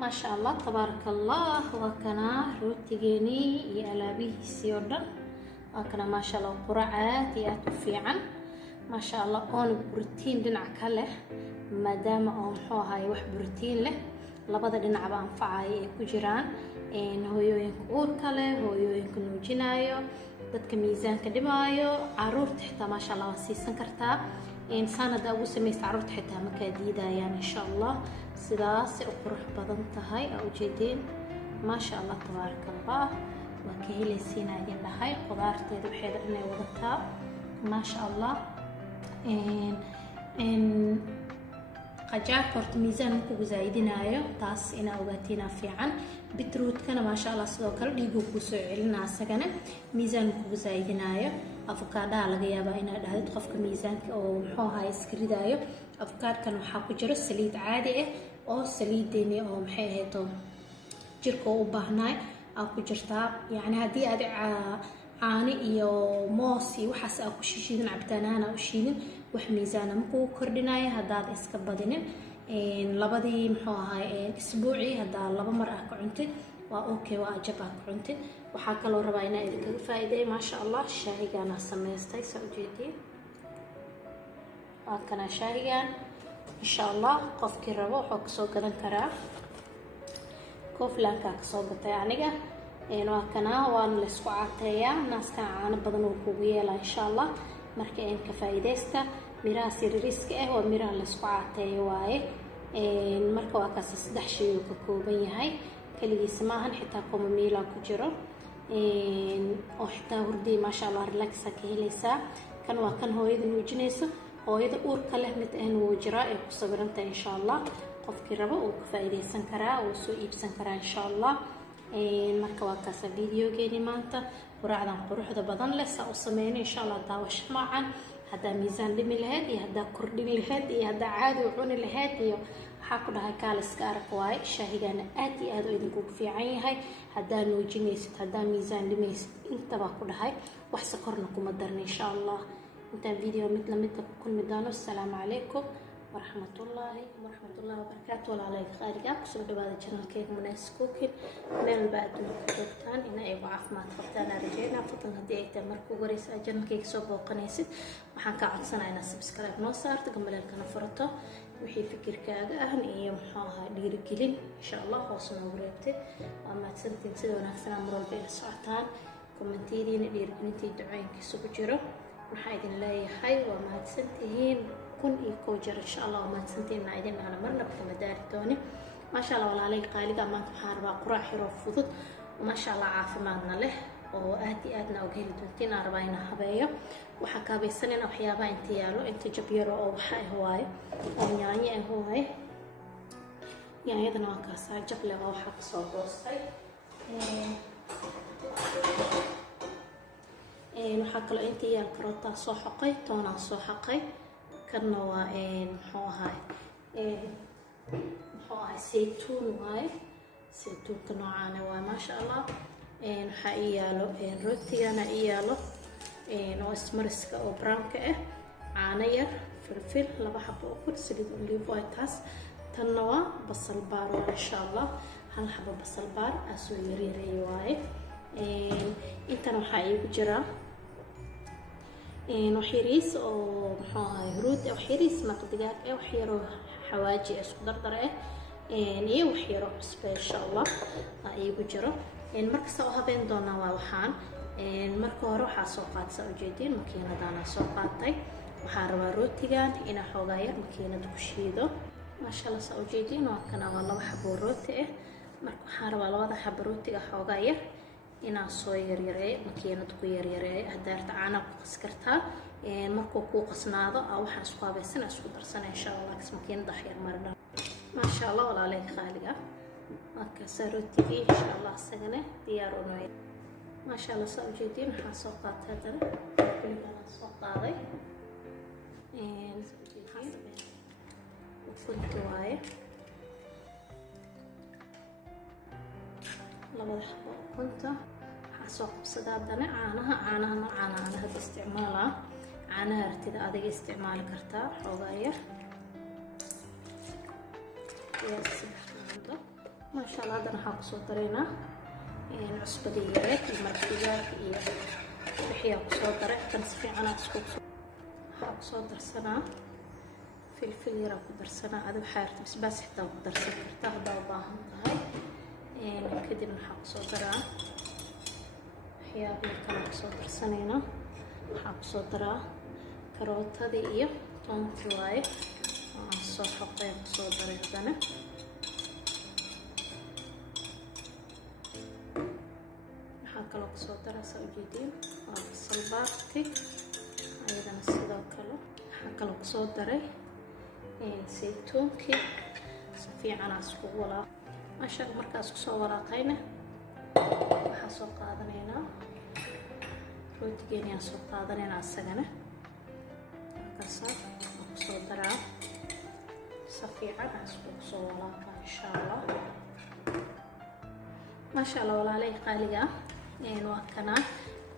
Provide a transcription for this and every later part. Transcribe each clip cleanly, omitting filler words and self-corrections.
ما شاء الله تبارك الله. وكنا روتيجيني يلا به سيودا. وكنا ما شاء الله قرعات ياتوفي عن ما شاء الله أون بروتين دنا كله ما دام أون حوها يوح بروتين له لبضة دنا عبان فعاي كجيران إن هو ينكور كله هو ينكنوجينايو dadka miisaanka dhimaayo caruurta xitaa ma sha Allah siisan kartaa sanada ugu sameeyay caruurta xitaa ma ka diidayaan insha Allah sidaas u qurux badan tahay oo jeedin ma sha Allah tabarakallah wa ka helaysiin ayaan dhahay qudaarteedu waxay inay wadataa ma sha Allah qajaar horta miisaan ku zaydinayo taas ina ogaatina fiican beetroot kana ma sha Allah sidoo kale dhiigu ku soo celinaa asagana miisaan ku zaydinayo avocado laga yaabaa ina dhahayd qofka miisaanka oo muxuu ahaa iska ridayo avocado kan waxa ku jira saliid caadi ah oo saliideeni oo maxay ahayd jirka u baahnaa ku jirtaa yani hadii aad caani iyo moos iyo waxaas aad ku shishiidin cabitaanana u shiidin wax miisaan ma ku kordhinayo hadaad iska badinin labadii muxuu ahaa isbuuci hadaa laba mar ah ka cuntid waa okay waa ajab ah ka cuntid waxa kale oo rabaa inaa idin kaga faa'iideeyo ma sha Allah shaahigana sameystay soo jeedii waa kana shaahigan insha Allah qofkii rabo wuxuu ka soo gadan karaa kooflaanka ka soo gatay aniga waa kana waan la isku caateeyaa naaska caano badan oo kugu yeelaa insha Allah marka in ka faa'iideysta miraha siririska ah oo miraha la isku caateeyo waaye marka waa kaas saddex shay oo ka kooban yahay kaligiis ma ahan xitaa kuma meela ku jiro oo xitaa hurdi ma sha Allah relax ka helaysa kan waa kan hooyada nuujinayso hooyada uurka leh mid aan wuu jiraa ee ku sawiranta insha Allah qofkii rabo uu ka faa'iideysan karaa oo soo iibsan karaa insha Allah marka waa kaas videogeeni maanta quraacdan quruxda badan leh saa u sameeyay insha Allah daawasho macaan hada miisaan dhimi lahayd iyo hada kordhin lahayd iyo hada caadi u cuni lahayd iyo waxa ku dhahay kaaliska arag waay shaahigana aad iyo aad u idinku fiican yahay hada nuujinaysid hada miisaan dhimaysid intaba ku dhahay wax sokorna kuma darna insha Allah inta video mid la mid ku kulmi doono assalamu alaykum warahmatullahi wabarakatuh wala alayhi khariga kusoo dhawaada channelkeena Munaas Cooking meel baad ku joogtaan in ay caafimaad qabtaan arjayna fadlan hadii ay tahay markuu wareysa channelkeena soo booqanaysid waxaan ka codsanaynaa subscribe noo saarto gambalelkana furato wixii fikirkaaga ah iyo muxuu ahaa dhiirigelin insha Allah hoos noo wareegtay waa mahadsantiin sida wanaagsan mar walba ila socotaan commentidiina dhiirigelintii ducooyinkiisa ku jiro waxaa idin leeyahay waa mahadsantihiin kun iyo koojar insha Allah ma santeena idin aan marna kama daari dooni ma sha Allah walaalay qaaliga maanta waxaan rabaa quraac xiro fudud ma sha Allah caafimaadna leh oo aad iyo aadna u heli doontiin aan rabaa inaan habeeyo waxa ka baysanina waxyaabaha inta yaalo inta jab yar oo waxa ay waaye oo yaanya ay waaye yaanyadana waa ka saa jab leh waxa ka soo goostay waxa kale inta yaal karota soo xoqay toona soo xoqay كنا وين محوها زيتون واي زيتون كنوعنا وما شاء الله حقيقة روتي أنا إيالو واسمرسكا أو برانكا عانير فلفل لبا حبة أكل سليد أوليف وايتاس تنوى بصل بار إن شاء الله هل حبة بصل بار أسو يريري واي إنت نوحايب جرا وحيريس أو هرود أو حيريس مقدقات أو حيرو حواجي أسكو دردرة إيه وحيرو عصبة إن شاء الله أيبو جرو مركز أوها بين دونا ووحان مركو روح سوقات سأوجيدين مكينة دانا سوقاتي وحاروا روتيغان إنا حوغاير مكينة دوشيدو ما شاء الله سأوجيدين وكنا والله حبو روتي مركو حاروا لوضا حبو روتيغا حوغاير inaa soo yaryarey makiinad ku yaryarey hadaarta caana ku qaskartaa markuu ku qasnaado waxa isku habaysan isku darsan insha Allah kas makiinada xiyar marna ma sha Allah walaalay qaaliga marka sarootigi insha Allah sagana diyaar u noqday ma sha Allah soo jeedin waxa soo qaatay hadana kulliga soo qaaday ukunta waaye labada xabo ukunta soo qabsadaa dana caanaha noocaan hada isticmaalaa caanaha artida adiga isticmaali kartaa xoogaa yar maasha Allah hadana waxaan kusoo dareynaa cusbadii yareed iyo maraq digaag iyo wixii aan kusoo daray tan si fiican aan isku waxaan kusoo darsanaa filfil yar aan ku darsanaa adiga waxaa rabta basbaas xitaa ku darsan kartaa haddaa u baahan tahay kadibna waxaan kusoo daraa waxyaabihi kale aan kusoo darsanaynaa waxaan kusoo daraa karootadii iyo toontii waaye aan soo xoqay aan kusoo daray hadana kaloo kusoo daraa saa ujeediin waa basal baarti ayadana sidoo kale waxaan kaloo kusoo daray saytuunkii si fiican aan iskugu walaaq maasha Allah markaas kusoo walaaqayna waxaan soo qaadanaynaa rootigeeni aan soo qaadanaynaa asagana markaasa waan kusoo daraa si fiican aan iskugu soo walaaqa insha Allah maasha Allah walaalay qaaliga waa kana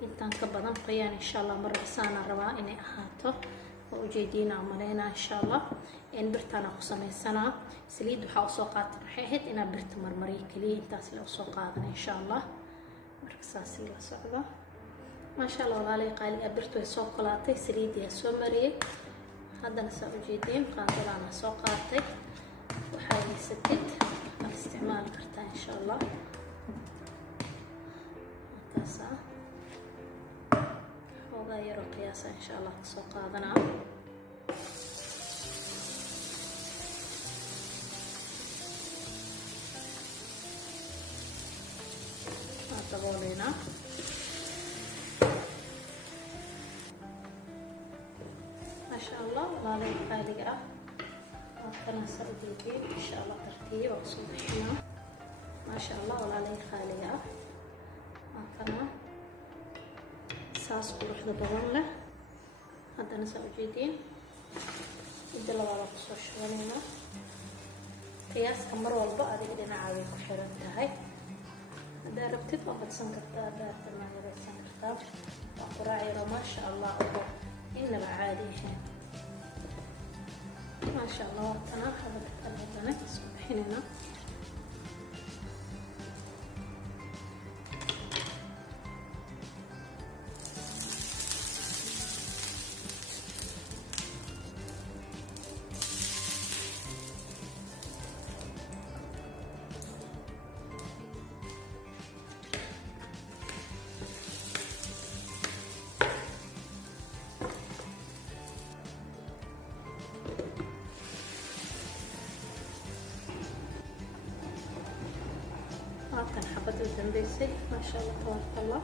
intaan ka badan qoyaan insha Allah mar rasaana rabaa inay ahaato oo ujeediina amaleyna insha Allah birtaan ku sameysana saliid waxa soo qaatay waxay ahayd inaa birta marmariyo kaliya intaas la soo qaadan insha Allah marka saasi la socdo maasha Allah walaalay qaaliga birtu way soo qolaatay saliid ya soo mariyay haddana saa ujeedin qaandadana soo qaatay waxa haysatid isticmaal kartaa insha Allah xogaa yaro qiyaasa insha Allah kasoo qaadanaa waa dabooleynaa maasha Allah walaalay qaaliga ah waa kana saa ujeedin insha Allah tartiib waa soo bixinaa maasha Allah walaalay qaaliga ah kana saas quruxda badan leh haddana saa ujeediin midda labaad ku soo shubaneynaa qiyaaska mar walba adiga dhinacaaday ku xiran tahay haddaa rabtid waa badsan kartaa haddaa rabtid maa yaraysan kartaa waa quraac yaro maasha Allah oo inaba caadi ahayn maasha Allah waa tana haddana isku bixinaynaa كان حبته تنبيسي ما شاء الله تبارك الله